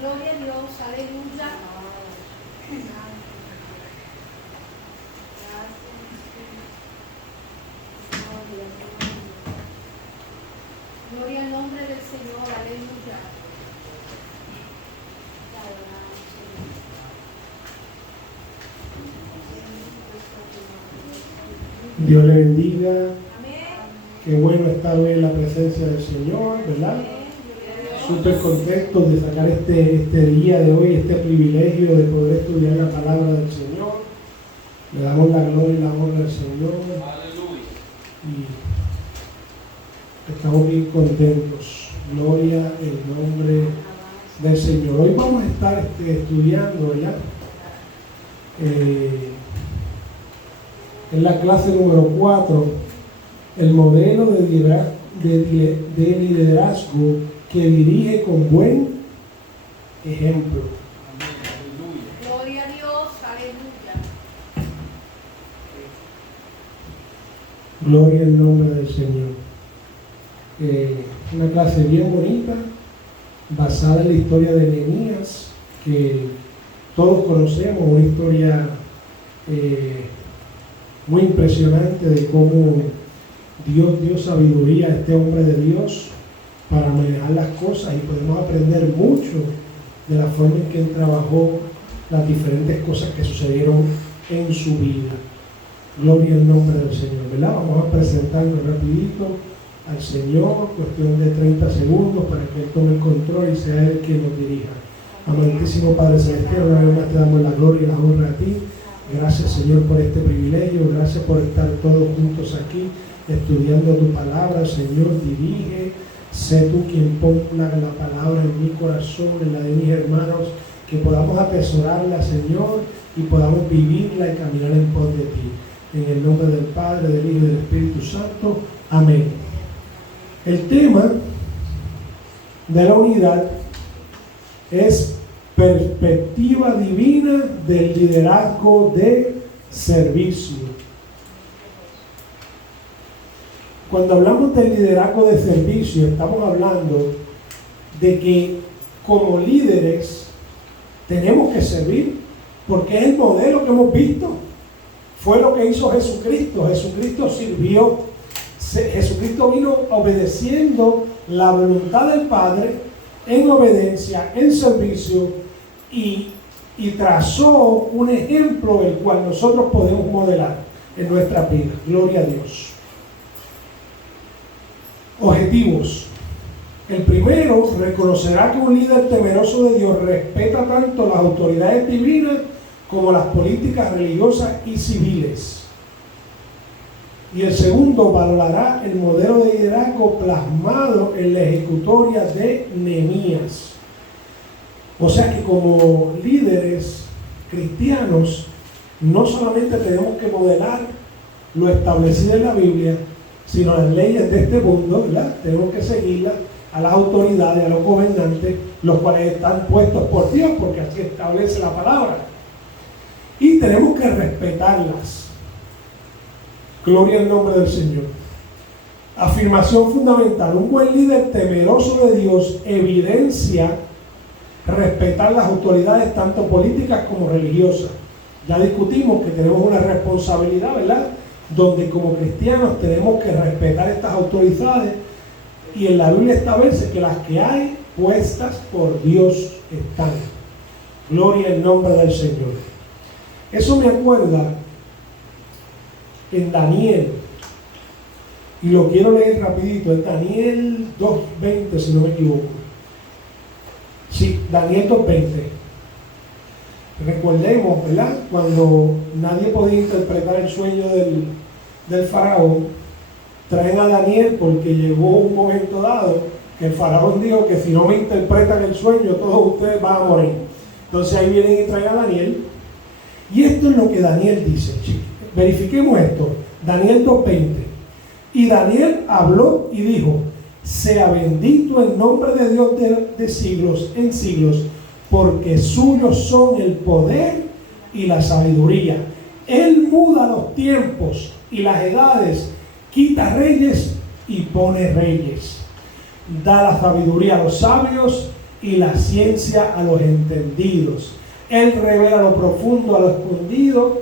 Gloria a Dios, aleluya. Gloria al nombre del Señor, aleluya. Dios le bendiga. Amén. Qué bueno estar hoy en la presencia del Señor, ¿verdad? Súper contento de sacar este día de hoy, este privilegio de poder estudiar la palabra del Señor. Le damos la gloria y la honra al Señor. Aleluya. Y estamos bien contentos. Gloria en nombre del Señor. Hoy vamos a estar estudiando, ¿verdad? En la clase número 4, el modelo de liderazgo que dirige con buen ejemplo. Gloria a Dios, aleluya. Gloria en nombre del Señor. Una clase bien bonita, basada en la historia de Nehemías, que todos conocemos, una historia muy impresionante de cómo Dios dio sabiduría a este hombre de Dios para manejar las cosas, y podemos aprender mucho de la forma en que él trabajó las diferentes cosas que sucedieron en su vida. Gloria al nombre del Señor, ¿verdad? Vamos a presentarnos rapidito al Señor, cuestión de 30 segundos para que Él tome el control y sea Él quien nos dirija. Amantísimo Padre Celestial, una vez más te damos la gloria y la honra a ti. Gracias, Señor, por este privilegio. Gracias por estar todos juntos aquí estudiando tu palabra. Señor, dirige. Sé tú quien ponga la palabra en mi corazón, en la de mis hermanos, que podamos atesorarla, Señor, y podamos vivirla y caminar en pos de ti. En el nombre del Padre, del Hijo y del Espíritu Santo. Amén. El tema de la unidad es perspectiva divina del liderazgo de servicio. Cuando hablamos del liderazgo de servicio, estamos hablando de que como líderes tenemos que servir, porque es el modelo que hemos visto. Fue lo que hizo Jesucristo. Jesucristo sirvió. Jesucristo vino obedeciendo la voluntad del Padre, en obediencia, en servicio, y trazó un ejemplo el cual nosotros podemos modelar en nuestra vida. Gloria a Dios. Objetivos. El primero, reconocerá que un líder temeroso de Dios respeta tanto las autoridades divinas como las políticas religiosas y civiles. Y el segundo, valorará el modelo de liderazgo plasmado en la ejecutoria de Nehemías. O sea que como líderes cristianos, no solamente tenemos que modelar lo establecido en la Biblia, sino las leyes de este mundo, ¿verdad? Tenemos que seguirlas, a las autoridades, a los gobernantes, los cuales están puestos por Dios, porque así establece la palabra. Y tenemos que respetarlas. Gloria al nombre del Señor. Afirmación fundamental. Un buen líder temeroso de Dios evidencia respetar las autoridades tanto políticas como religiosas. Ya discutimos que tenemos una responsabilidad, ¿verdad? Donde como cristianos tenemos que respetar estas autoridades, y en la Biblia establece que las que hay puestas por Dios están. Gloria al nombre del Señor. Eso me acuerda en Daniel, y lo quiero leer rapidito, es Daniel 2:20 si no me equivoco. Sí, Daniel 2:20. Recordemos, ¿verdad? Cuando nadie podía interpretar el sueño del faraón, traen a Daniel porque llegó un momento dado que el faraón dijo que si no me interpretan el sueño, todos ustedes van a morir. Entonces ahí vienen y traen a Daniel. Y esto es lo que Daniel dice, chicos. Verifiquemos esto. Daniel 2:20. Y Daniel habló y dijo: sea bendito el nombre de Dios de siglos en siglos, porque suyos son el poder y la sabiduría. Él muda los tiempos y las edades, quita reyes y pone reyes. Da la sabiduría a los sabios y la ciencia a los entendidos. Él revela lo profundo a lo escondido,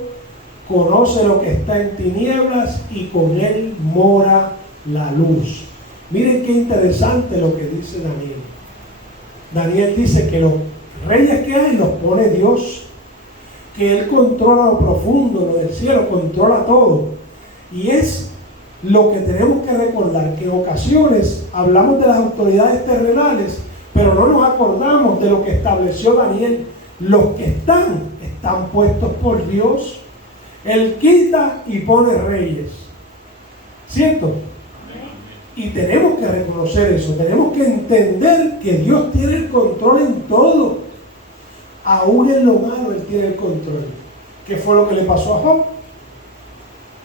conoce lo que está en tinieblas y con él mora la luz. Miren qué interesante lo que dice Daniel. Daniel dice que los reyes que hay los pone Dios, que Él controla lo profundo, lo del cielo, controla todo. Y es lo que tenemos que recordar, que en ocasiones hablamos de las autoridades terrenales, pero no nos acordamos de lo que estableció Daniel. Los que están puestos por Dios. Él quita y pone reyes. ¿Cierto? Y tenemos que reconocer eso, tenemos que entender que Dios tiene el control en todo. Aún en lo malo Él tiene el control. ¿Qué fue lo que le pasó a Job?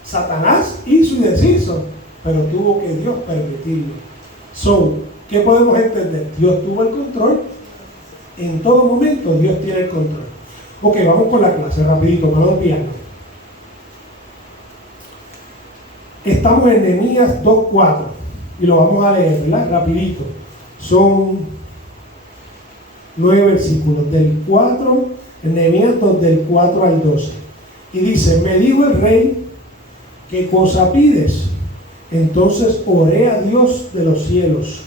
Satanás hizo y deshizo, pero tuvo que Dios permitirlo. ¿Qué podemos entender? Dios tuvo el control. En todo momento Dios tiene el control. Ok, vamos con la clase rapidito, para no olvidarnos. Estamos en Nehemías 2:4 y lo vamos a leer, ¿verdad? Rapidito. Son 9 versículos, del 4, en Nehemías 2, del 4 al 12. Y dice: me dijo el rey, ¿qué cosa pides? Entonces oré a Dios de los cielos.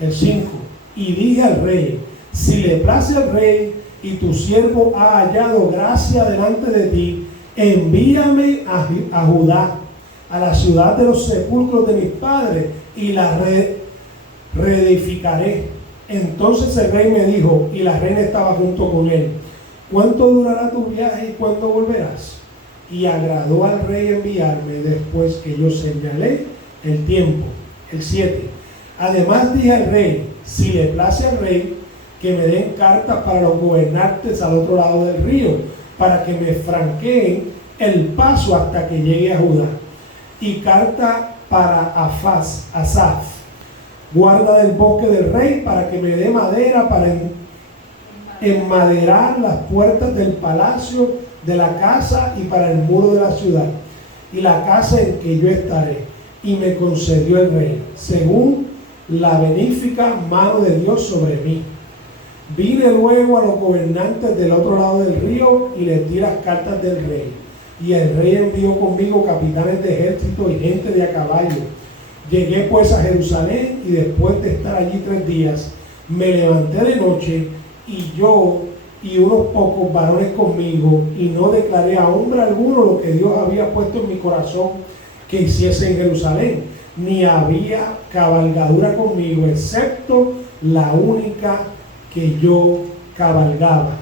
El 5, y dije al rey: si le place al rey y tu siervo ha hallado gracia delante de ti, envíame a Judá, a la ciudad de los sepulcros de mis padres, y la reedificaré. Entonces el rey me dijo, y la reina estaba junto con él: ¿cuánto durará tu viaje y cuándo volverás? Y agradó al rey enviarme después que yo señalé el tiempo. El 7. Además dije al rey: si le place al rey, que me den cartas para los gobernantes al otro lado del río, para que me franqueen el paso hasta que llegue a Judá. Y carta para Asaf, guarda del bosque del rey, para que me dé madera para enmaderar las puertas del palacio, de la casa y para el muro de la ciudad, y la casa en que yo estaré. Y me concedió el rey, según la benéfica mano de Dios sobre mí. Vine luego a los gobernantes del otro lado del río y les di las cartas del rey. Y el rey envió conmigo capitanes de ejército y gente de a caballo. Llegué pues a Jerusalén, y después de estar allí 3 días, me levanté de noche, y yo y unos pocos varones conmigo, y no declaré a hombre alguno lo que Dios había puesto en mi corazón que hiciese en Jerusalén, ni había cabalgadura conmigo, excepto la única que yo cabalgaba.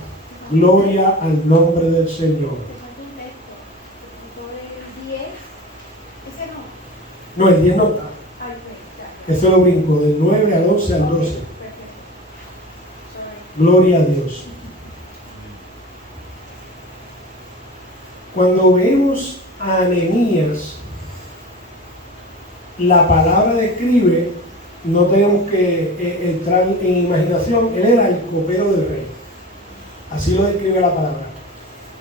Gloria al nombre del Señor. No, el 10 no está. Eso lo brinco, del 9 al 11 al 12. Gloria a Dios. Cuando vemos a Nehemías, la palabra describe, no tenemos que entrar en imaginación, él era el copero del rey. Así lo describe la palabra.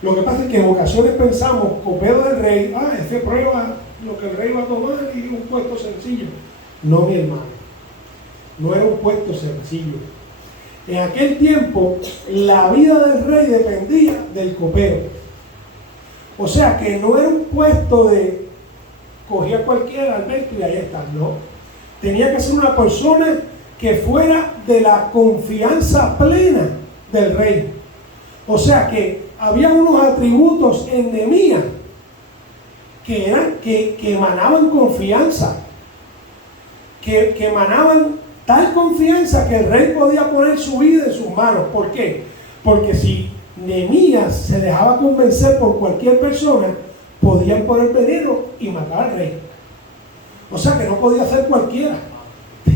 Lo que pasa es que en ocasiones pensamos, copero del rey, ese prueba lo que el rey va a tomar y un puesto sencillo. No, mi hermano, no era un puesto sencillo. En aquel tiempo, la vida del rey dependía del copero. O sea que no era un puesto de cogía cualquiera Alberto y ahí está, no. Tenía que ser una persona que fuera de la confianza plena del rey. O sea que había unos atributos en Nehemías que emanaban confianza, que emanaban tal confianza que el rey podía poner su vida en sus manos. ¿Por qué? Porque si Nehemías se dejaba convencer por cualquier persona, podían poner veneno y matar al rey. O sea que no podía ser cualquiera,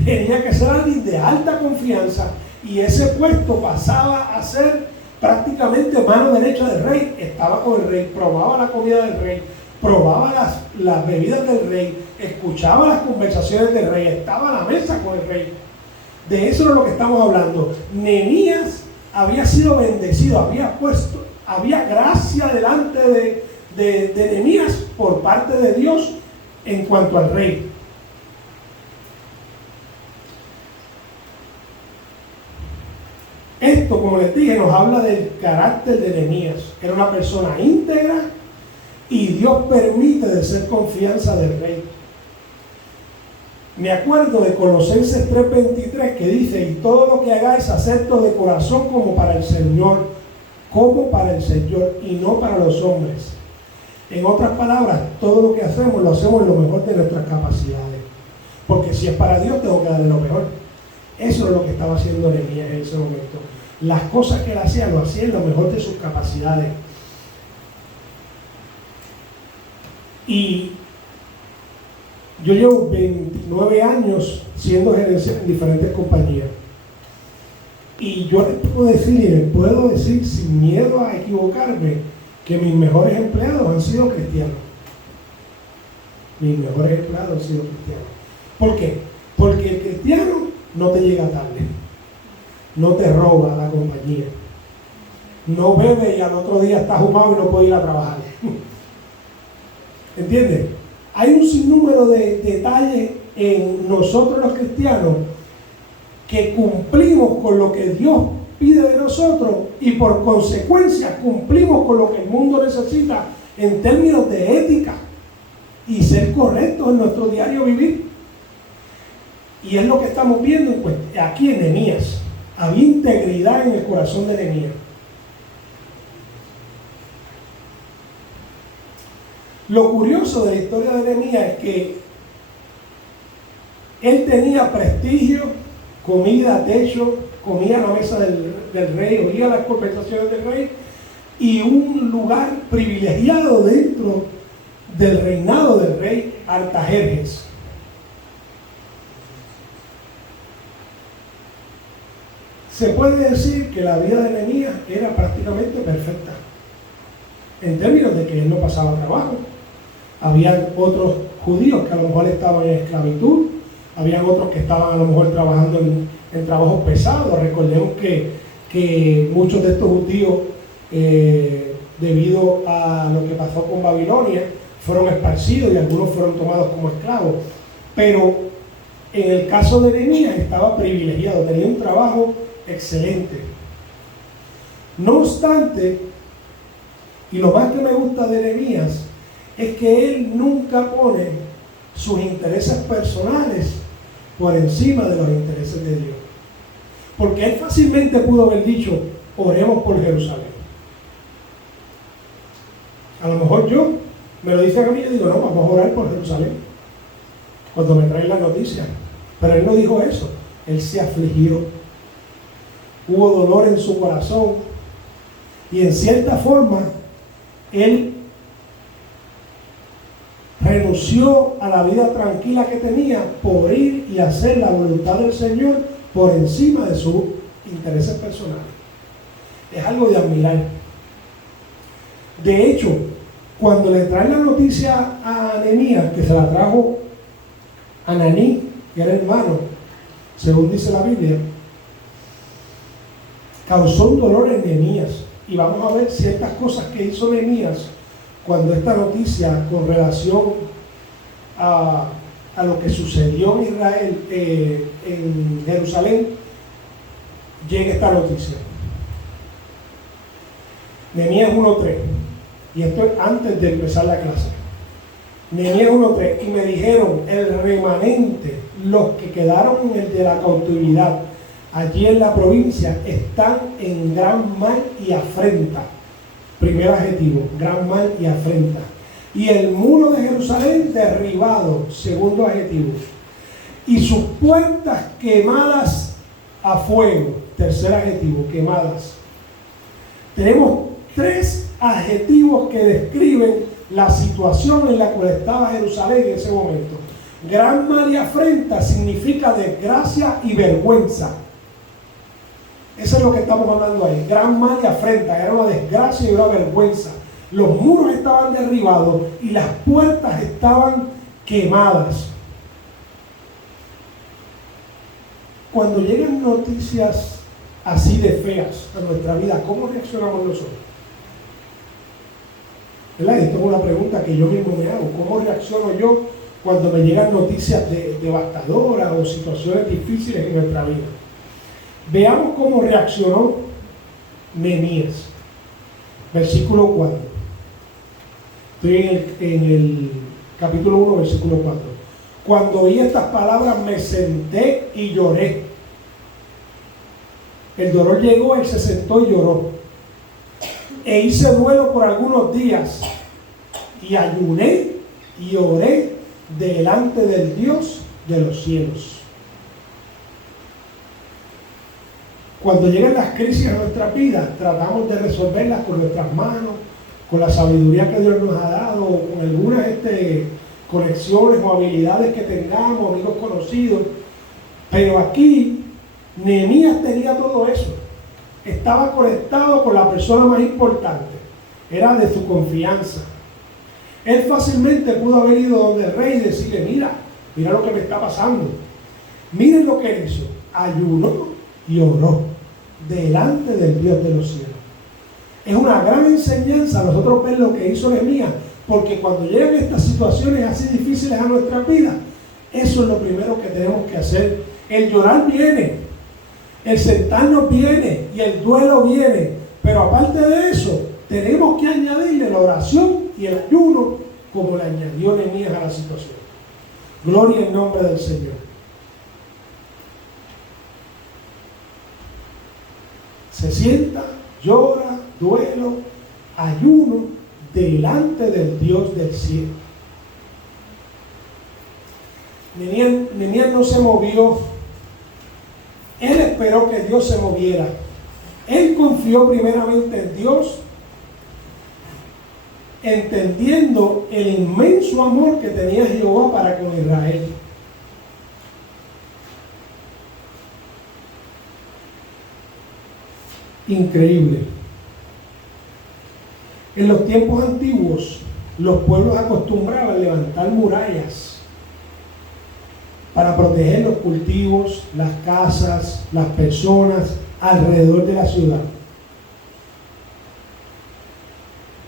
tenía que ser alguien de alta confianza, y ese puesto pasaba a ser prácticamente mano derecha del rey. Estaba con el rey, probaba la comida del rey, probaba las bebidas del rey, escuchaba las conversaciones del rey, estaba a la mesa con el rey. De eso es lo que estamos hablando. Nehemías había sido bendecido, había gracia delante de Nehemías por parte de Dios en cuanto al rey. Esto, como les dije, nos habla del carácter de Nehemías. Era una persona íntegra y Dios permite de ser confianza del rey. Me acuerdo de Colosenses 3:23 que dice: y todo lo que hagáis, hacedlo de corazón como para el Señor, y no para los hombres. En otras palabras, todo lo que hacemos lo hacemos lo mejor de nuestras capacidades. Porque si es para Dios, tengo que darle lo mejor. Eso es lo que estaba haciendo Nehemías en ese momento. Las cosas que él hacía, lo hacía en lo mejor de sus capacidades. Y yo llevo 29 años siendo gerente en diferentes compañías. Y yo les puedo decir sin miedo a equivocarme, que mis mejores empleados han sido cristianos. Mis mejores empleados han sido cristianos. ¿Por qué? Porque el cristiano no te llega tarde, no te roba la compañía, no bebe y al otro día está fumado y no puede ir a trabajar. ¿Entiendes? Hay un sinnúmero de detalles en nosotros los cristianos que cumplimos con lo que Dios pide de nosotros y por consecuencia cumplimos con lo que el mundo necesita en términos de ética y ser correctos en nuestro diario vivir. Y es lo que estamos viendo aquí en Nehemías. Había integridad en el corazón de Nehemías. Lo curioso de la historia de Nehemías es que él tenía prestigio, comida, techo, comía a la mesa del rey, oía las conversaciones del rey y un lugar privilegiado dentro del reinado del rey Artajerjes. Se puede decir que la vida de Nehemías era prácticamente perfecta, en términos de que él no pasaba trabajo. Habían otros judíos que a lo mejor estaban en esclavitud, habían otros que estaban a lo mejor trabajando en trabajos pesados. Recordemos que muchos de estos judíos, debido a lo que pasó con Babilonia, fueron esparcidos y algunos fueron tomados como esclavos. Pero en el caso de Nehemías estaba privilegiado, tenía un trabajo excelente. No obstante, y lo más que me gusta de Nehemías es que él nunca pone sus intereses personales por encima de los intereses de Dios. Porque él fácilmente pudo haber dicho: oremos por Jerusalén. A lo mejor yo me lo dicen a mí y digo: no, vamos a orar por Jerusalén cuando me traen la noticia. Pero él no dijo eso. Él se afligió, hubo dolor en su corazón y en cierta forma él renunció a la vida tranquila que tenía por ir y hacer la voluntad del Señor por encima de sus intereses personales. Es algo de admirar. De hecho, cuando le traen la noticia a Nehemías, que se la trajo Ananí, que era hermano, según dice la Biblia, causó un dolor en Nehemías. Y vamos a ver ciertas cosas que hizo Nehemías cuando esta noticia con relación a lo que sucedió en Israel, en Jerusalén, llega esta noticia. Nehemías 1:3, y esto es antes de empezar la clase. Nehemías 1:3, y me dijeron: el remanente, los que quedaron en el de la cautividad allí en la provincia, están en gran mal y afrenta. Primer adjetivo, gran mal y afrenta. Y el muro de Jerusalén derribado, segundo adjetivo. Y sus puertas quemadas a fuego, tercer adjetivo, quemadas. Tenemos tres adjetivos que describen la situación en la cual estaba Jerusalén en ese momento. Gran mal y afrenta significa desgracia y vergüenza. Eso es lo que estamos hablando ahí. Gran mal y afrenta, era una desgracia y una vergüenza. Los muros estaban derribados y las puertas estaban quemadas. Cuando llegan noticias así de feas a nuestra vida, ¿cómo reaccionamos nosotros? ¿Verdad? Esto es una pregunta que yo mismo me hago. ¿Cómo reacciono yo cuando me llegan noticias devastadoras o situaciones difíciles en nuestra vida? Veamos cómo reaccionó Nehemías. Versículo 4. Estoy en el capítulo 1, versículo 4. Cuando oí estas palabras me senté y lloré. El dolor llegó, él se sentó y lloró. E hice duelo por algunos días. Y ayuné y oré delante del Dios de los cielos. Cuando llegan las crisis a nuestra vida, tratamos de resolverlas con nuestras manos, con la sabiduría que Dios nos ha dado, con algunas conexiones o habilidades que tengamos, amigos conocidos. Pero aquí, Nehemías tenía todo eso. Estaba conectado con la persona más importante. Era de su confianza. Él fácilmente pudo haber ido donde el rey y decirle, mira lo que me está pasando. Miren lo que hizo. Ayunó y oró delante del Dios de los cielos. Es una gran enseñanza nosotros ver lo que hizo Nehemías, porque cuando llegan estas situaciones así difíciles a nuestra vida, eso es lo primero que tenemos que hacer. El llorar viene, el sentarnos viene y el duelo viene, pero aparte de eso, tenemos que añadirle la oración y el ayuno, como le añadió Nehemías a la situación. Gloria en nombre del Señor. Se sienta, llora, duelo, ayuno delante del Dios del cielo. Nehemías no se movió. Él esperó que Dios se moviera. Él confió primeramente en Dios, entendiendo el inmenso amor que tenía Jehová para con Israel. Increíble. En los tiempos antiguos, los pueblos acostumbraban levantar murallas para proteger los cultivos, las casas, las personas alrededor de la ciudad.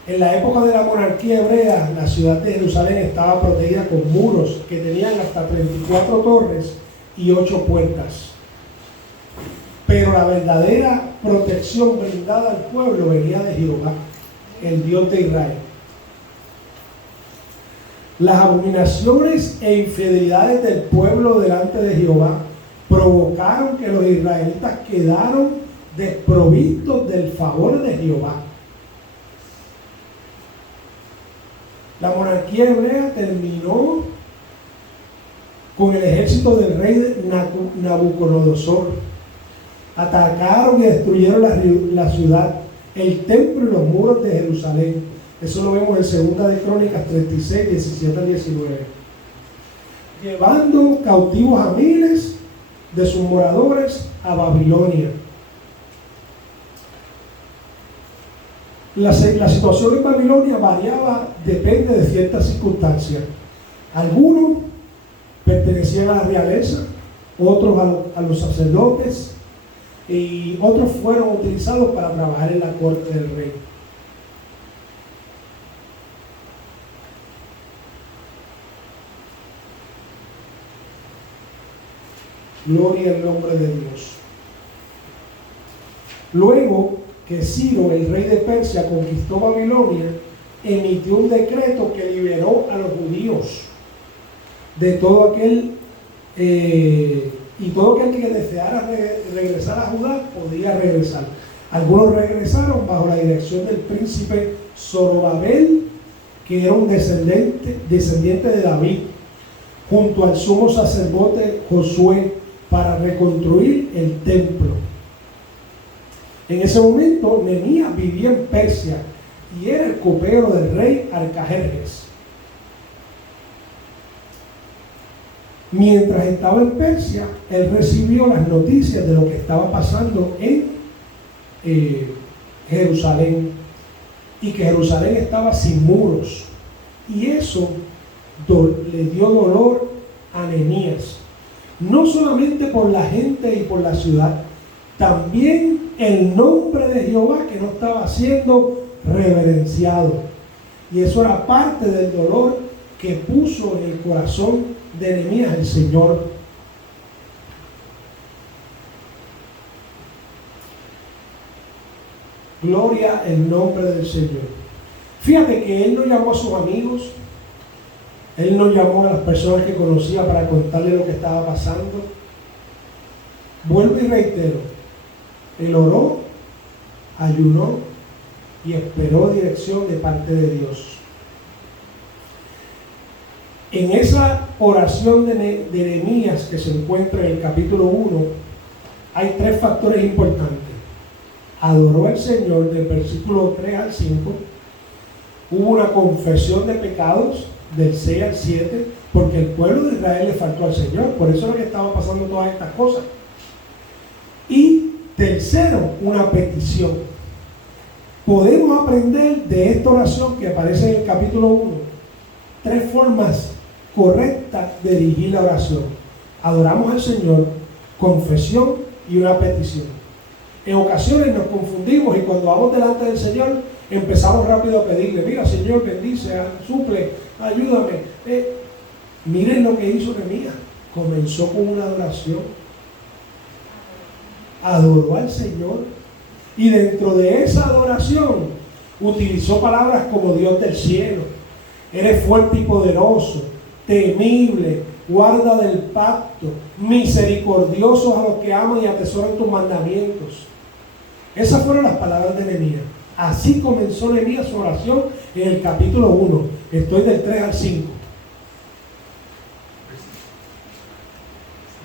En la época de la monarquía hebrea, la ciudad de Jerusalén estaba protegida con muros que tenían hasta 34 torres y 8 puertas. Pero la verdadera protección brindada al pueblo venía de Jehová, el Dios de Israel. Las abominaciones e infidelidades del pueblo delante de Jehová provocaron que los israelitas quedaron desprovistos del favor de Jehová. La monarquía hebrea terminó con el ejército del rey Nabucodonosor. Atacaron y destruyeron la ciudad, el templo y los muros de Jerusalén. Eso lo vemos en 2 de Crónicas 36, 17 al 19. Llevando cautivos a miles de sus moradores a Babilonia. La situación en Babilonia variaba, depende de ciertas circunstancias. Algunos pertenecían a la realeza, otros a los sacerdotes, y otros fueron utilizados para trabajar en la corte del rey. Gloria al nombre de Dios. Luego que Ciro, el rey de Persia, conquistó Babilonia, emitió un decreto que liberó a los judíos de todo aquel y todo aquel que deseara regresar a Judá podía regresar. Algunos regresaron bajo la dirección del príncipe Zorobabel, que era un descendiente de David, junto al sumo sacerdote Josué, para reconstruir el templo. En ese momento Nehemías vivía en Persia y era el copero del rey Artajerjes. Mientras estaba en Persia, él recibió las noticias de lo que estaba pasando en Jerusalén, y que Jerusalén estaba sin muros, y eso le dio dolor a Nehemías, no solamente por la gente y por la ciudad, también el nombre de Jehová que no estaba siendo reverenciado, y eso era parte del dolor que puso en el corazón de Nehemías el Señor. Gloria al nombre del Señor. Fíjate que Él no llamó a sus amigos, Él no llamó a las personas que conocía para contarle lo que estaba pasando. Vuelvo y reitero, Él oró, ayunó y esperó dirección de parte de Dios. En esa oración de Nehemías que se encuentra en el capítulo 1, hay 3 factores importantes. Adoró al Señor del versículo 3 al 5. Hubo una confesión de pecados del 6 al 7, porque el pueblo de Israel le faltó al Señor. Por eso es que estaban pasando todas estas cosas. Y tercero, una petición. Podemos aprender de esta oración que aparece en el capítulo 1 3 formas correctas de dirigir la oración. Adoramos al Señor, confesión y una petición. En ocasiones nos confundimos y cuando vamos delante del Señor empezamos rápido a pedirle: mira, Señor, bendice, suple, ayúdame. Miren lo que hizo Nehemías. Comenzó con una adoración, adoró al Señor, y dentro de esa adoración utilizó palabras como Dios del cielo, eres fuerte y poderoso, temible, guarda del pacto, misericordiosos a los que aman y atesoran tus mandamientos. Esas fueron las palabras de Nehemías. Así comenzó Nehemías su oración en el capítulo 1. Estoy del 3 al 5.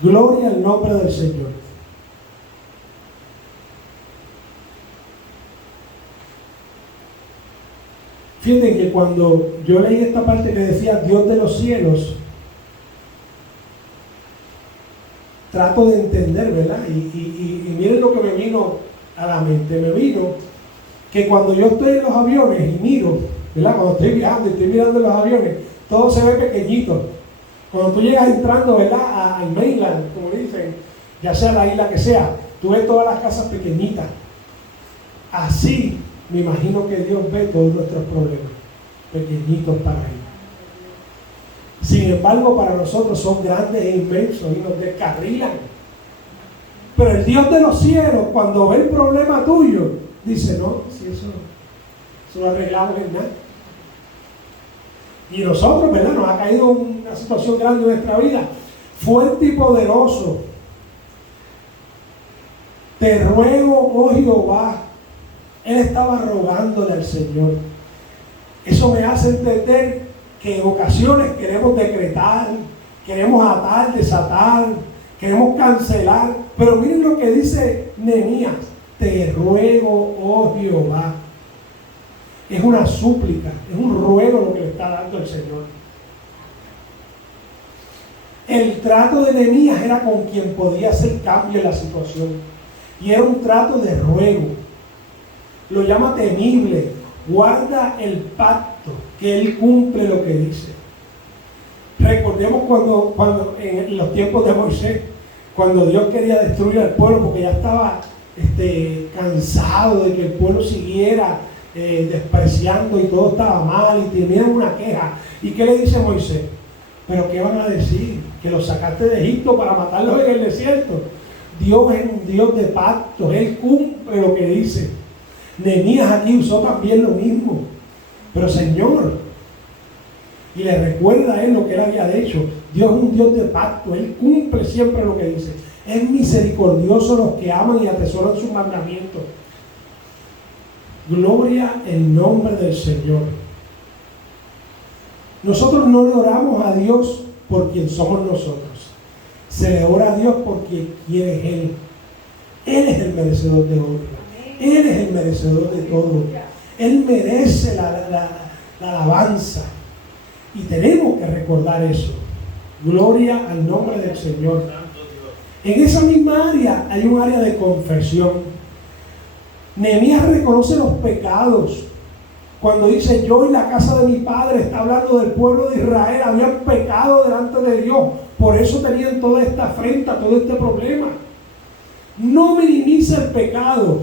Gloria al nombre del Señor. Fíjense que cuando yo leí esta parte que decía Dios de los cielos, trato de entender, ¿verdad? Y miren lo que me vino a la mente. Me vino que cuando yo estoy en los aviones y miro, ¿verdad? Cuando estoy viajando y estoy mirando los aviones, todo se ve pequeñito. Cuando tú llegas entrando, ¿verdad?, al mainland, como dicen, ya sea la isla que sea, tú ves todas las casas pequeñitas. Así me imagino que Dios ve todos nuestros problemas, pequeñitos para Él. Sin embargo, para nosotros son grandes e inmensos y nos descarrilan. Pero el Dios de los cielos, cuando ve el problema tuyo, dice: no, si eso lo arreglamos en nada. Y nosotros, ¿verdad?, nos ha caído una situación grande en nuestra vida. Fuerte y poderoso, te ruego, oh Jehová. Él estaba rogándole al Señor. Eso me hace entender que en ocasiones queremos decretar, queremos atar, desatar, queremos cancelar. Pero miren lo que dice Nehemías: te ruego, oh Jehová. Es una súplica, es un ruego lo que le está dando el Señor. El trato de Nehemías era con quien podía hacer cambio en la situación. Y era un trato de ruego. Lo llama temible, guarda el pacto, que Él cumple lo que dice. Recordemos cuando en los tiempos de Moisés, cuando Dios quería destruir al pueblo porque ya estaba cansado de que el pueblo siguiera despreciando y todo estaba mal y tenían una queja. ¿Y qué le dice Moisés? ¿Pero qué van a decir? ¿Que los sacaste de Egipto para matarlos en el desierto? Dios es un Dios de pactos, Él cumple lo que dice. Nehemías aquí usó también lo mismo. Pero Señor, y le recuerda a él lo que él había hecho. Dios es un Dios de pacto, Él cumple siempre lo que dice. Es misericordioso a los que aman y atesoran sus mandamientos. Gloria en nombre del Señor. Nosotros no le oramos a Dios por quien somos nosotros. Se le ora a Dios porque quién es Él. Él es el merecedor de honra. Él es el merecedor de todo. Él merece la alabanza. Y tenemos que recordar eso. Gloria al nombre del Señor. En esa misma área hay un área de confesión. Nehemías reconoce los pecados. Cuando dice: yo y la casa de mi padre, está hablando del pueblo de Israel, habían pecado delante de Dios. Por eso tenían toda esta afrenta, todo este problema. No minimiza el pecado.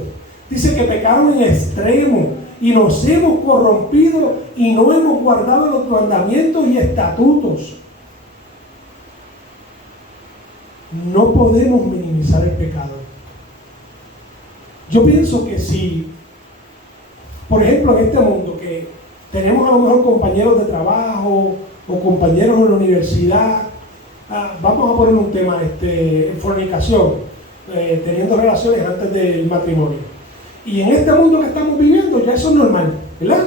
Dice que pecaron en extremo y nos hemos corrompido y no hemos guardado los mandamientos y estatutos. No podemos minimizar el pecado. Yo pienso que si Por ejemplo, en este mundo que tenemos a lo mejor compañeros de trabajo o compañeros en la universidad, vamos a poner un tema, fornicación, teniendo relaciones antes del matrimonio. Y en este mundo que estamos viviendo ya eso es normal, ¿verdad?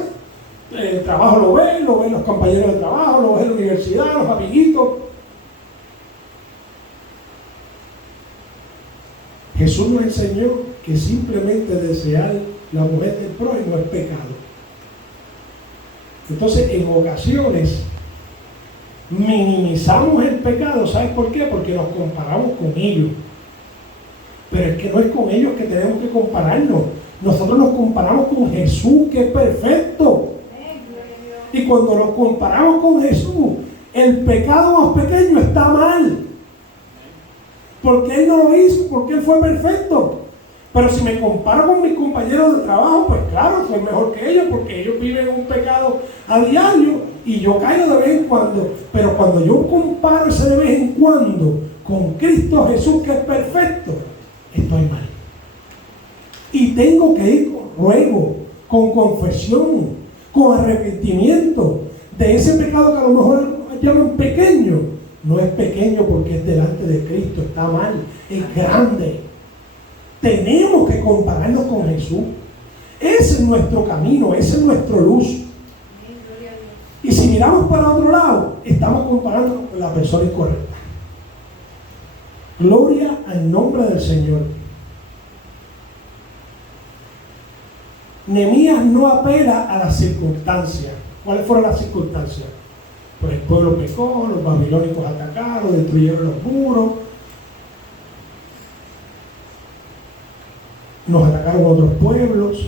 El trabajo lo ven los compañeros de trabajo, lo ven en la universidad, los amiguitos. Jesús nos enseñó que simplemente desear la mujer del prójimo es pecado. Entonces, en ocasiones, minimizamos el pecado. ¿Sabes por qué? Porque nos comparamos con ellos. Pero es que no es con ellos que tenemos que compararnos. Nosotros nos comparamos con Jesús, que es perfecto. Y cuando nos comparamos con Jesús, el pecado más pequeño está mal. Porque Él no lo hizo, porque Él fue perfecto. Pero si me comparo con mis compañeros de trabajo, pues claro, soy mejor que ellos, porque ellos viven un pecado a diario y yo caigo de vez en cuando. Pero cuando yo comparo ese de vez en cuando con Cristo Jesús, que es perfecto, estoy mal. Y tengo que ir con ruego, con confesión, con arrepentimiento de ese pecado que a lo mejor llaman pequeño. No es pequeño porque es delante de Cristo, está mal, es grande. Tenemos que compararnos con Jesús. Ese es nuestro camino, esa es nuestra luz. Y si miramos para otro lado, estamos comparándonos con la persona incorrecta. Gloria al nombre del Señor. Nehemías no apela a las circunstancias. ¿Cuáles fueron las circunstancias? Pues el pueblo pecó, los babilónicos atacaron, destruyeron los muros, nos atacaron otros pueblos.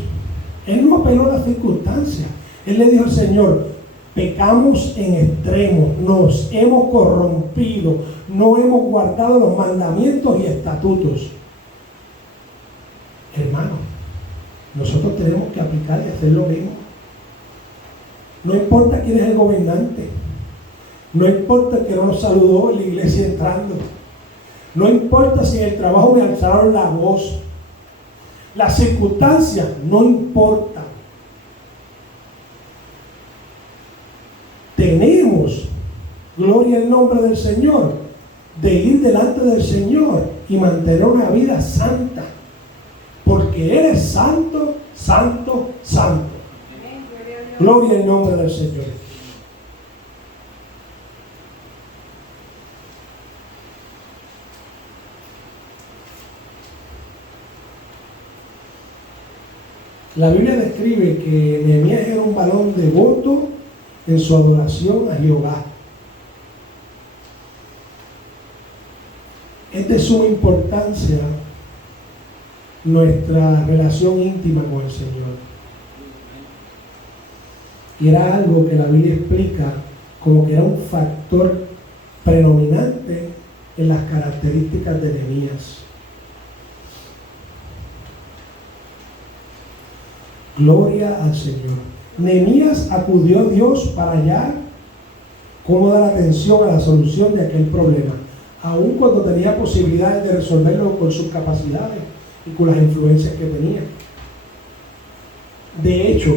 Él no apeló a las circunstancias. Él le dijo al Señor: pecamos en extremo, nos hemos corrompido, no hemos guardado los mandamientos y estatutos. Hermano, nosotros tenemos que aplicar y hacer lo mismo. No importa quién es el gobernante, no importa el que no nos saludó en la iglesia entrando, no importa si en el trabajo me alzaron la voz, las circunstancias no importan. Tenemos, gloria al nombre del Señor, de ir delante del Señor y mantener una vida santa, porque Él es santo, santo, santo. Gloria al nombre del Señor. La Biblia describe que Nehemías era un varón devoto en su adoración a Jehová. Es de suma importancia nuestra relación íntima con el Señor. Y era algo que la Biblia explica como que era un factor predominante en las características de Nehemías. Gloria al Señor. Nehemías acudió a Dios para hallar cómo dar atención a la solución de aquel problema, aun cuando tenía posibilidades de resolverlo con sus capacidades y con las influencias que tenía. De hecho,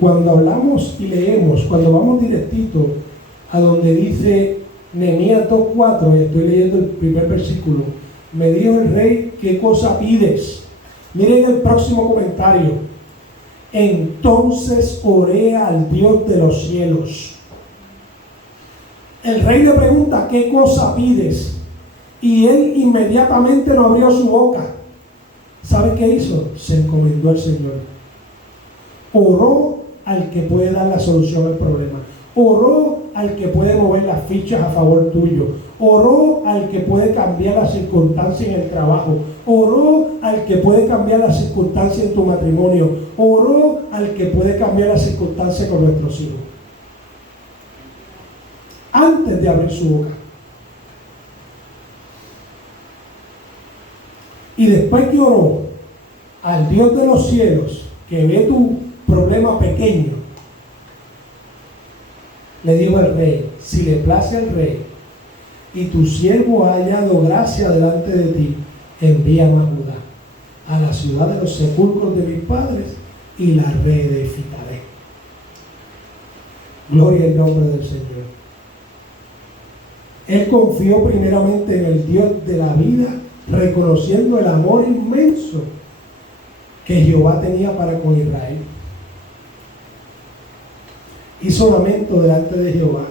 cuando hablamos y leemos, cuando vamos directito a donde dice Nehemías 2:4, y estoy leyendo el primer versículo: me dijo el rey, ¿qué cosa pides? Miren el próximo comentario: entonces oré al Dios de los cielos. El rey le pregunta: ¿qué cosa pides? Y él inmediatamente no abrió su boca. ¿Sabe qué hizo? Se encomendó al Señor. Oró al que puede dar la solución al problema. Oró al que puede mover las fichas a favor tuyo. Oró al que puede cambiar las circunstancias en el trabajo. Oró al que puede cambiar las circunstancias en tu matrimonio. Oró al que puede cambiar las circunstancias con nuestros hijos. Antes de abrir su boca. Y después que oró al Dios de los cielos, que ve tu problema pequeño, le dijo al rey: si le place al rey y tu siervo ha hallado gracia delante de ti, envíame a Judá, a la ciudad de los sepulcros de mis padres, y la reedificaré. Gloria al nombre del Señor. Él confió primeramente en el Dios de la vida, reconociendo el amor inmenso que Jehová tenía para con Israel. Hizo lamento delante de Jehová,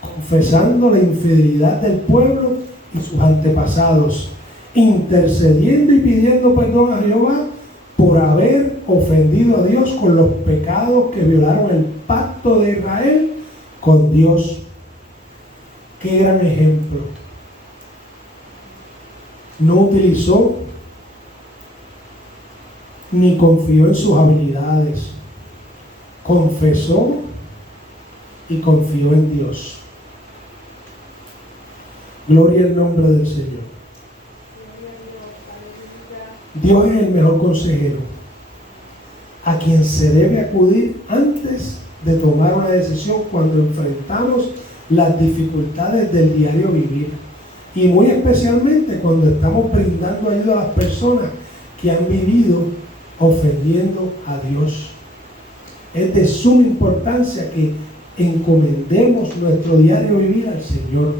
confesando la infidelidad del pueblo y sus antepasados, intercediendo y pidiendo perdón a Jehová por haber ofendido a Dios con los pecados que violaron el pacto de Israel con Dios. Qué gran ejemplo. No utilizó ni confió en sus habilidades. Confesó y confió en Dios. Gloria al nombre del Señor. Dios es el mejor consejero, a quien se debe acudir antes de tomar una decisión cuando enfrentamos las dificultades del diario vivir, y muy especialmente cuando estamos brindando ayuda a las personas que han vivido ofendiendo a Dios. Es de suma importancia que encomendemos nuestro diario vivir al Señor.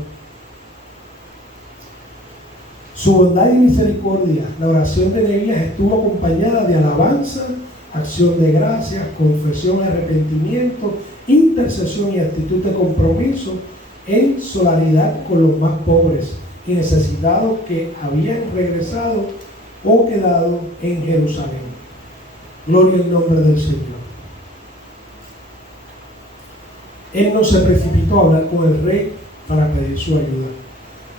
Su bondad y misericordia, la oración de Nehemías estuvo acompañada de alabanza, acción de gracias, confesión y arrepentimiento, intercesión y actitud de compromiso en solidaridad con los más pobres y necesitados que habían regresado o quedado en Jerusalén. Gloria al nombre del Señor. Él no se precipitó a hablar con el rey para pedir su ayuda.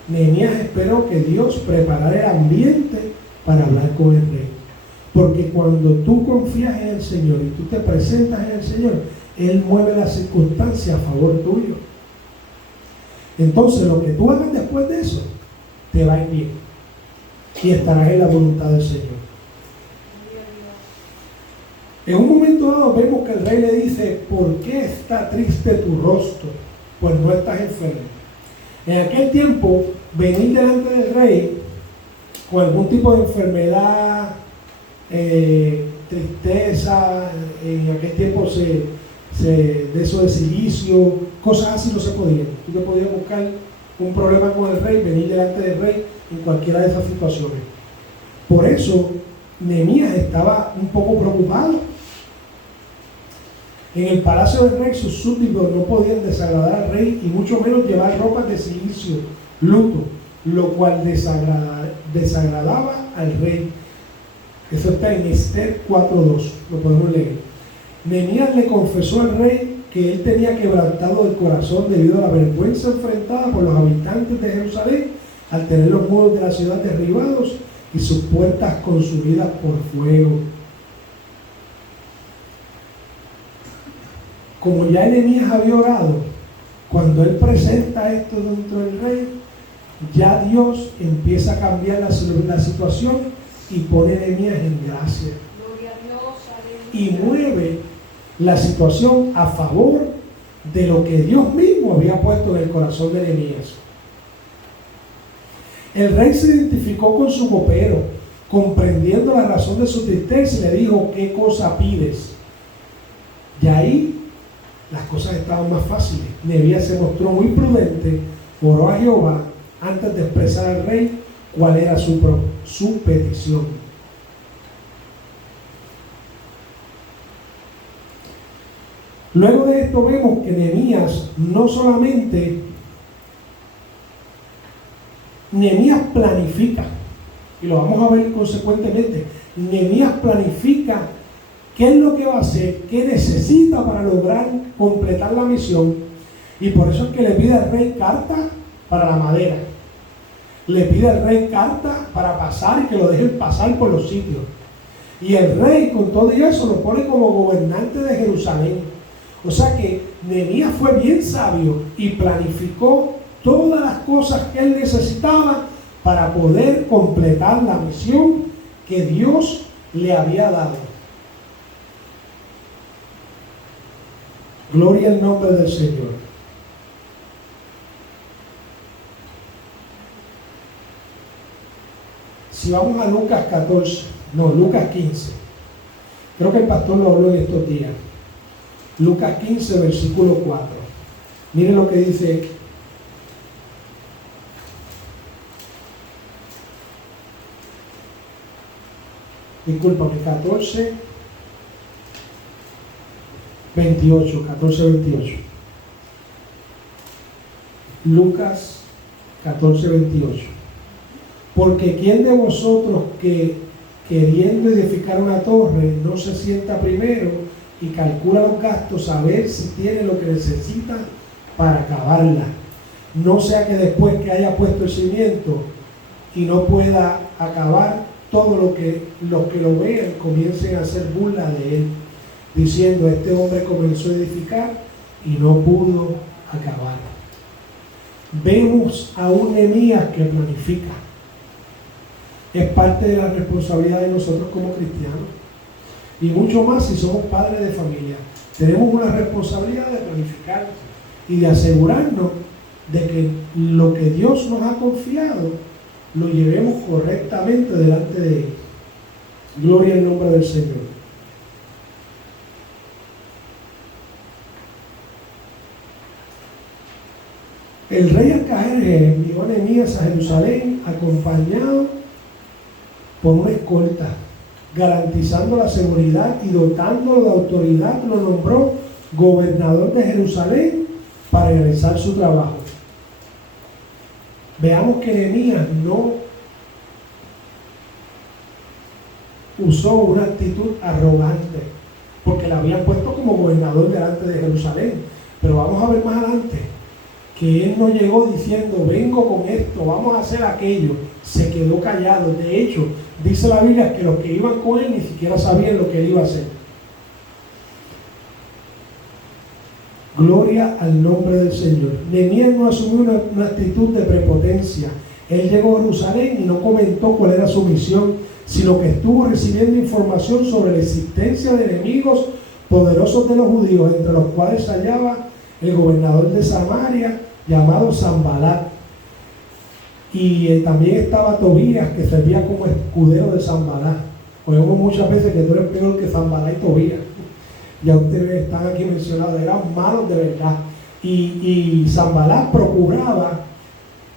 Nehemías esperó que Dios preparara el ambiente para hablar con el rey. Porque cuando tú confías en el Señor y tú te presentas en el Señor, Él mueve las circunstancias a favor tuyo. Entonces lo que tú hagas después de eso, te va a ir bien. Y estarás en la voluntad del Señor. En un momento dado vemos que el rey le dice: ¿por qué está triste tu rostro? Pues no estás enfermo. En aquel tiempo, venir delante del rey con algún tipo de enfermedad, tristeza, en aquel tiempo de eso de silicio, cosas así no se podían. Tú no podías buscar un problema con el rey, venir delante del rey en cualquiera de esas situaciones. Por eso, Nehemías estaba un poco preocupado. En el palacio del rey sus súbditos no podían desagradar al rey y mucho menos llevar ropas de silicio, luto, lo cual desagradaba al rey. Eso está en Esther 4:2, lo podemos leer. Nehemías le confesó al rey que él tenía quebrantado el corazón debido a la vergüenza enfrentada por los habitantes de Jerusalén al tener los muros de la ciudad derribados y sus puertas consumidas por fuego. Como ya Nehemías había orado, cuando él presenta esto dentro del rey, ya Dios empieza a cambiar la situación y pone a Nehemías en gracia. Gloria a Dios, Y aleluya. mueve la situación a favor de lo que Dios mismo había puesto en el corazón de Nehemías. El rey se identificó con su copero, comprendiendo la razón de su tristeza, y le dijo: ¿qué cosa pides? Y ahí las cosas estaban más fáciles. Nehemías se mostró muy prudente, oró a Jehová antes de expresar al rey cuál era su petición. Luego de esto vemos que Nehemías no solamente planifica, y lo vamos a ver consecuentemente. Nehemías planifica qué es lo que va a hacer, qué necesita para lograr completar la misión, y por eso es que le pide al rey carta para la madera, le pide al rey carta para pasar y que lo dejen pasar por los sitios, y el rey con todo eso lo pone como gobernante de Jerusalén. O sea que Nehemías fue bien sabio y planificó todas las cosas que él necesitaba para poder completar la misión que Dios le había dado. Gloria al nombre del Señor. Si vamos a Lucas 15. Creo que el pastor lo habló en estos días. Lucas 15, versículo 4. Miren lo que dice. Discúlpame, 14, 28. Lucas 14, 28. Porque ¿quién de vosotros que queriendo edificar una torre no se sienta primero y calcula los gastos a ver si tiene lo que necesita para acabarla? No sea que después que haya puesto el cimiento y no pueda acabar, todo los que lo vean comiencen a hacer burla de él, diciendo: este hombre comenzó a edificar y no pudo acabar. Vemos a un Nehemías que planifica. Es parte de la responsabilidad de nosotros como cristianos, y mucho más si somos padres de familia. Tenemos una responsabilidad de planificar y de asegurarnos de que lo que Dios nos ha confiado lo llevemos correctamente delante de Él. Gloria al nombre del Señor. El rey Artajerjes envió a Nehemías a Jerusalén acompañado por una escolta, garantizando la seguridad y dotándolo de autoridad. Lo nombró gobernador de Jerusalén para realizar su trabajo. Veamos que Nehemías no usó una actitud arrogante, porque la habían puesto como gobernador delante de Jerusalén. Pero vamos a ver más adelante que él no llegó diciendo: vengo con esto, vamos a hacer aquello. Se quedó callado. De hecho, dice la Biblia que los que iban con él ni siquiera sabían lo que él iba a hacer. Gloria al nombre del Señor. Nehemías no asumió una actitud de prepotencia. Él llegó a Jerusalén y no comentó cuál era su misión, sino que estuvo recibiendo información sobre la existencia de enemigos poderosos de los judíos, entre los cuales se hallaba el gobernador de Samaria, llamado Sanbalat. Y también estaba Tobías, que servía como escudero de Sanbalat. Oímos muchas veces que tú eres peor que Sanbalat y Tobías. Ya ustedes están aquí mencionados, eran malos de verdad. Y Sanbalat procuraba,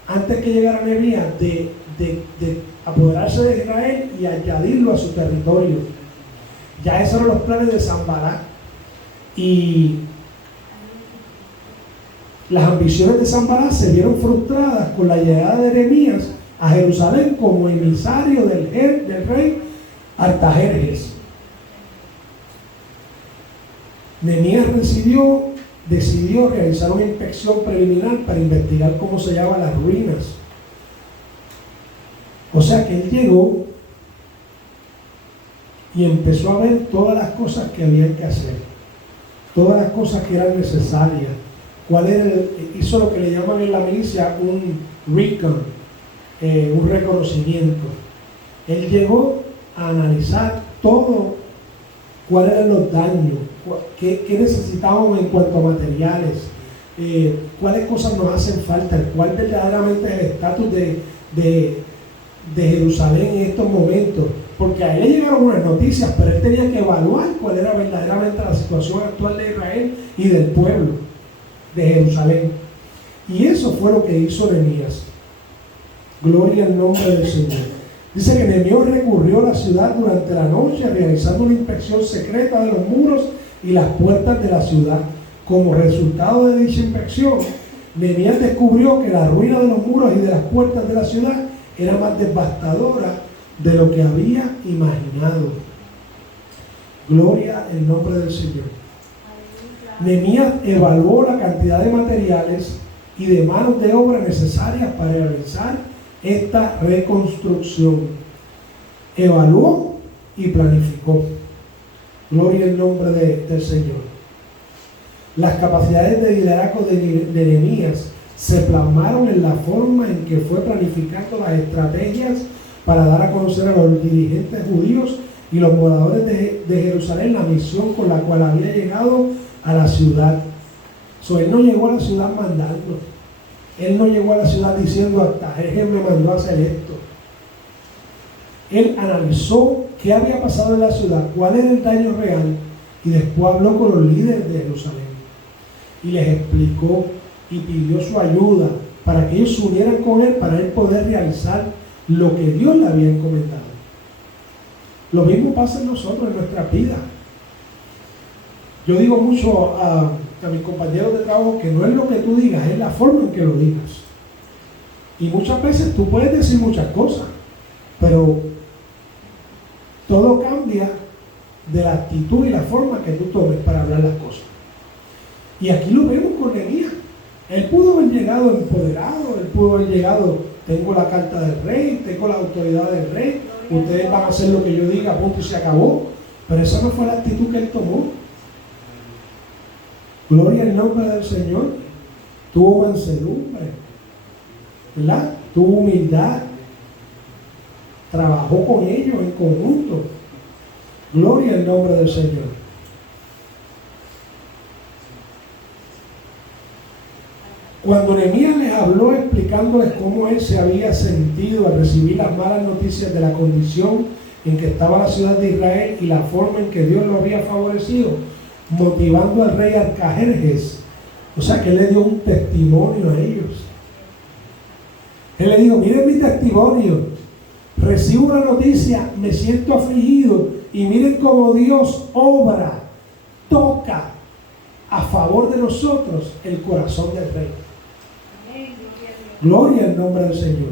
antes que llegara Nehemías, de apoderarse de Israel y añadirlo a su territorio. Ya esos eran los planes de Sanbalat. Y las ambiciones de Sanbalat se vieron frustradas con la llegada de Nehemías a Jerusalén como emisario del rey Artajerjes. Nehemías decidió realizar una inspección preliminar para investigar cómo se llaman las ruinas. O sea que él llegó y empezó a ver todas las cosas que había que hacer, todas las cosas que eran necesarias. Hizo lo que le llaman en la milicia un recon, un reconocimiento. Él llegó a analizar todo, cuáles eran los daños, qué necesitábamos en cuanto a materiales, cuáles cosas nos hacen falta, cuál verdaderamente es el estatus de Jerusalén en estos momentos. Porque a él le llegaron unas noticias, pero él tenía que evaluar cuál era verdaderamente la situación actual de Israel y del pueblo de Jerusalén. Y eso fue lo que hizo Nehemías. Gloria al nombre del Señor. Dice que Nehemías recurrió a la ciudad durante la noche realizando una inspección secreta de los muros y las puertas de la ciudad. Como resultado de dicha inspección, Nehemías descubrió que la ruina de los muros y de las puertas de la ciudad era más devastadora de lo que había imaginado. Gloria al nombre del Señor. Nehemías evaluó la cantidad de materiales y de manos de obra necesarias para realizar esta reconstrucción. Evaluó y planificó. Gloria al nombre del Señor. Las capacidades de liderazgo de Nehemías se plasmaron en la forma en que fue planificando las estrategias para dar a conocer a los dirigentes judíos y los moradores de Jerusalén la misión con la cual había llegado a la ciudad. Él no llegó a la ciudad mandando. Él no llegó a la ciudad diciendo: Artajerjes me mandó a hacer esto. Él analizó qué había pasado en la ciudad, cuál era el daño real, y después habló con los líderes de Jerusalén y les explicó y pidió su ayuda para que ellos se unieran con él para él poder realizar lo que Dios le había encomendado. Lo mismo pasa en nosotros, en nuestra vida. Yo digo mucho a mis compañeros de trabajo que no es lo que tú digas, es la forma en que lo digas. Y muchas veces tú puedes decir muchas cosas, pero todo cambia de la actitud y la forma que tú tomes para hablar las cosas. Y aquí lo vemos con Nehemías. Él pudo haber llegado empoderado, él pudo haber llegado, tengo la carta del rey, tengo la autoridad del rey, ustedes van a hacer lo que yo diga, punto y se acabó. Pero esa no fue la actitud que él tomó. Gloria al nombre del Señor. Tuvo mansedumbre, ¿verdad? Tuvo humildad, trabajó con ellos en conjunto. Gloria al nombre del Señor. Cuando Nehemías les habló explicándoles cómo él se había sentido al recibir las malas noticias de la condición en que estaba la ciudad de Israel y la forma en que Dios lo había favorecido, motivando al rey Artajerjes, o sea que él le dio un testimonio a ellos. Él le dijo, miren mi testimonio, recibo una noticia, me siento afligido y miren cómo Dios obra, toca a favor de nosotros el corazón del rey. Gloria al nombre del Señor.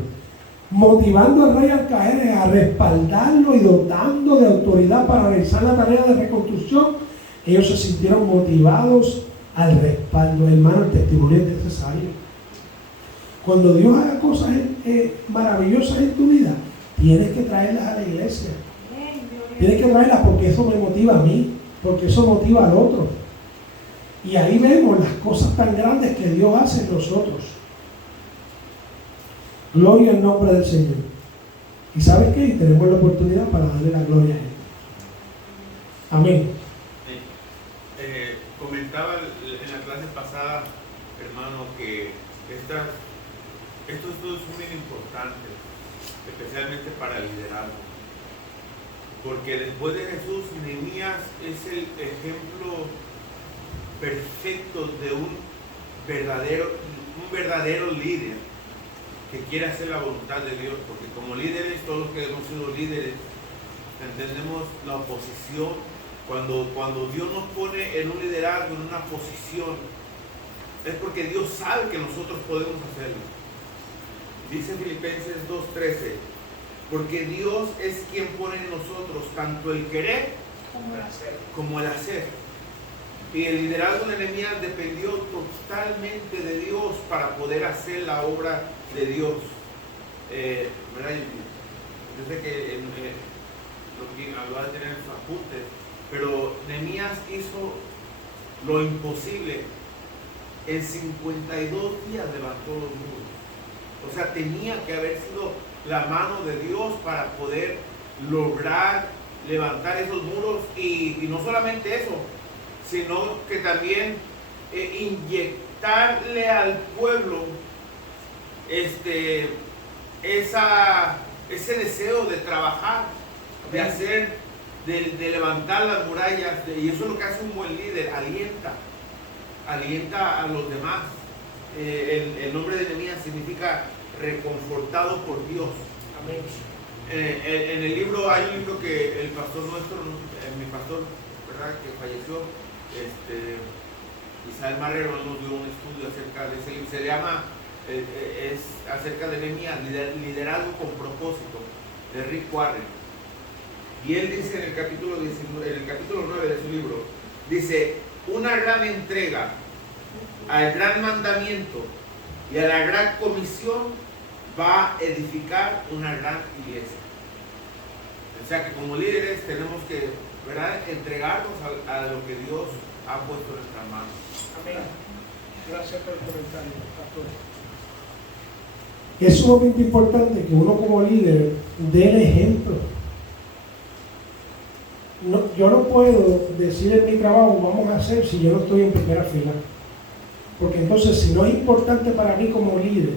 Motivando al rey Artajerjes a respaldarlo y dotando de autoridad para realizar la tarea de reconstrucción, ellos se sintieron motivados al respaldo. Hermano, el testimonio es necesario. Cuando Dios haga cosas maravillosas en tu vida, tienes que traerlas a la iglesia. Tienes que traerlas porque eso me motiva a mí, porque eso motiva al otro. Y ahí vemos las cosas tan grandes que Dios hace en nosotros. Gloria al nombre del Señor. ¿Y sabes qué? Tenemos la oportunidad para darle la gloria a Él. Amén. Comentaba en la clase pasada, hermano, que estos estudios son muy importantes, especialmente para el liderazgo. Porque después de Jesús, Nehemías es el ejemplo perfecto de un verdadero líder que quiere hacer la voluntad de Dios, porque como líderes, todos los que hemos sido líderes, entendemos la oposición. Cuando Dios nos pone en un liderazgo, en una posición, es porque Dios sabe que nosotros podemos hacerlo. Dice Filipenses 2:13, porque Dios es quien pone en nosotros tanto el querer como el hacer. Y el liderazgo de Nehemías dependió totalmente de Dios para poder hacer la obra de Dios. ¿Verdad? Yo sé que lo va a tener en sus apuntes, pero Nehemías hizo lo imposible. En 52 días levantó los muros. O sea, tenía que haber sido la mano de Dios para poder lograr levantar esos muros. Y no solamente eso, sino que también inyectarle al pueblo ese deseo de trabajar, de hacer, de levantar las murallas, y eso es lo que hace un buen líder, alienta a los demás. El nombre de Nehemías significa reconfortado por Dios. Amén. En el libro, hay un libro que el pastor nuestro, mi pastor, ¿verdad?, que falleció, Isabel Marrero, nos dio un estudio acerca de ese libro. Se llama, es acerca de Nehemías, liderazgo con propósito, de Rick Warren. Y él dice en el capítulo 9 de su libro, dice, una gran entrega al gran mandamiento y a la gran comisión va a edificar una gran iglesia. O sea que como líderes tenemos que, ¿verdad?, entregarnos a lo que Dios ha puesto en nuestras manos. Amén. Gracias por el comentario, pastor. Es sumamente importante que uno como líder dé el ejemplo. Yo no puedo decir en mi trabajo vamos a hacer si yo no estoy en primera fila, porque entonces si no es importante para mí como líder,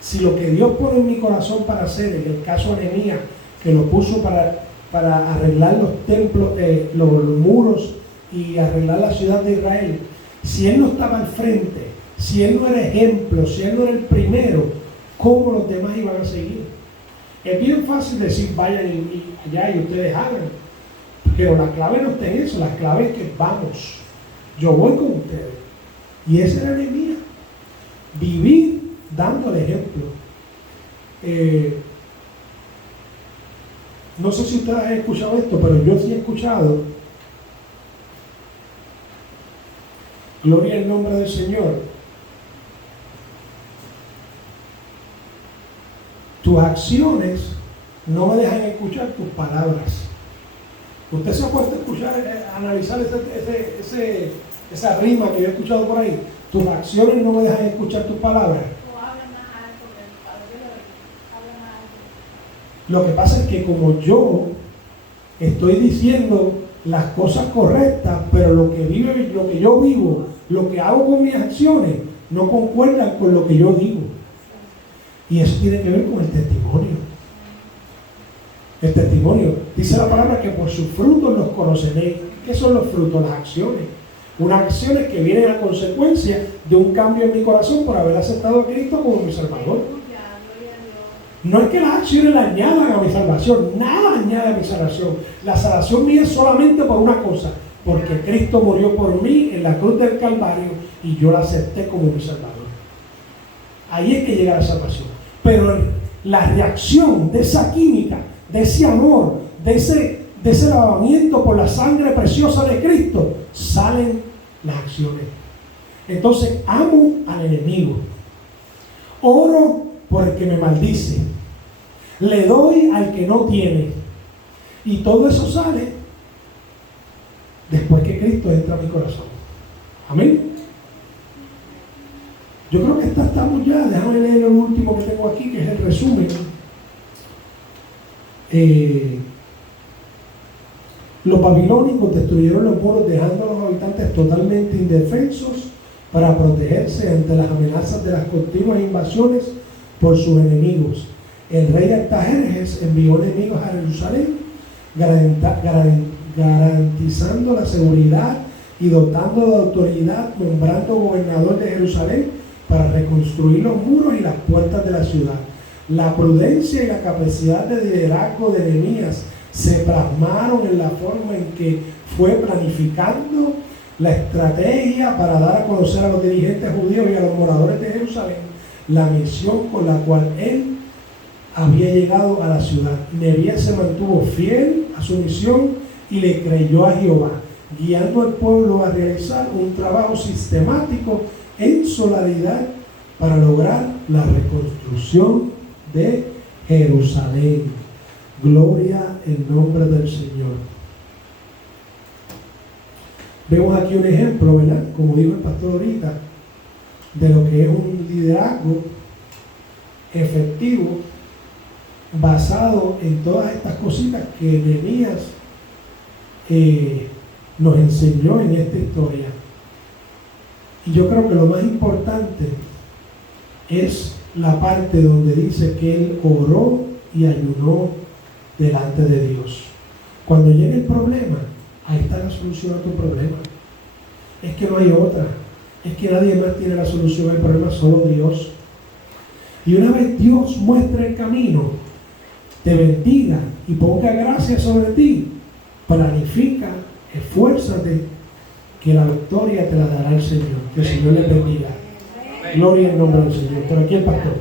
si lo que Dios pone en mi corazón para hacer, en el caso de Nehemías, que lo puso para arreglar los templos, los muros y arreglar la ciudad de Israel, si Él no estaba al frente, si Él no era ejemplo, si Él no era el primero, ¿cómo los demás iban a seguir? Es bien fácil decir vayan y allá y ustedes hagan, pero la clave no está en eso, la clave es que vamos, yo voy con ustedes. Y esa era Nehemías, vivir dando el ejemplo. No sé si ustedes han escuchado esto, pero yo sí he escuchado. Gloria al nombre del Señor. Tus acciones no me dejan escuchar tus palabras. Usted se ha puesto a escuchar, a analizar esa rima que yo he escuchado por ahí. Tus acciones no me dejan escuchar tus palabras. O habla más alto que el Padre, yo lo habla más alto. Lo que pasa es que como yo estoy diciendo las cosas correctas, pero lo que yo vivo, lo que hago con mis acciones, no concuerdan con lo que yo digo. Y eso tiene que ver con el testimonio. El testimonio, dice la palabra que por sus frutos los conoceréis. ¿Qué son los frutos? Las acciones. Unas acciones que vienen a consecuencia de un cambio en mi corazón por haber aceptado a Cristo como mi Salvador. No es que las acciones le añadan a mi salvación, nada añade a mi salvación. La salvación mía es solamente por una cosa, porque Cristo murió por mí en la cruz del Calvario y yo la acepté como mi Salvador. Ahí es que llega la salvación. Pero la reacción de esa química, de ese amor, de ese lavamiento por la sangre preciosa de Cristo, salen las acciones. Entonces amo al enemigo, oro por el que me maldice, le doy al que no tiene, y todo eso sale después que Cristo entra a mi corazón. Amén. Yo creo que estamos ya. Déjame leer lo último que tengo aquí, que es el resumen. Los babilónicos destruyeron los muros, dejando a los habitantes totalmente indefensos para protegerse ante las amenazas de las continuas invasiones por sus enemigos. El rey Artajerjes envió enemigos a Jerusalén, garantizando la seguridad y dotando de autoridad, nombrando gobernador de Jerusalén para reconstruir los muros y las puertas de la ciudad. La prudencia y la capacidad de liderazgo de Nehemías se plasmaron en la forma en que fue planificando la estrategia para dar a conocer a los dirigentes judíos y a los moradores de Jerusalén la misión con la cual él había llegado a la ciudad. Nehemías se mantuvo fiel a su misión y le creyó a Jehová, guiando al pueblo a realizar un trabajo sistemático en solidaridad para lograr la reconstrucción de Jerusalén. Gloria en nombre del Señor. Vemos aquí un ejemplo, ¿verdad? Como dijo el pastor ahorita, de lo que es un liderazgo efectivo basado en todas estas cositas que Nehemías nos enseñó en esta historia. Y yo creo que lo más importante es la parte donde dice que él oró y ayunó delante de Dios. Cuando llegue el problema, ahí está la solución a tu problema. Es que no hay otra. Es que nadie más tiene la solución al problema, solo Dios. Y una vez Dios muestre el camino, te bendiga y ponga gracia sobre ti, planifica, esfuérzate, que la victoria te la dará el Señor. Que el Señor le bendiga. Gloria en nombre del Señor. Por aquí el pastor.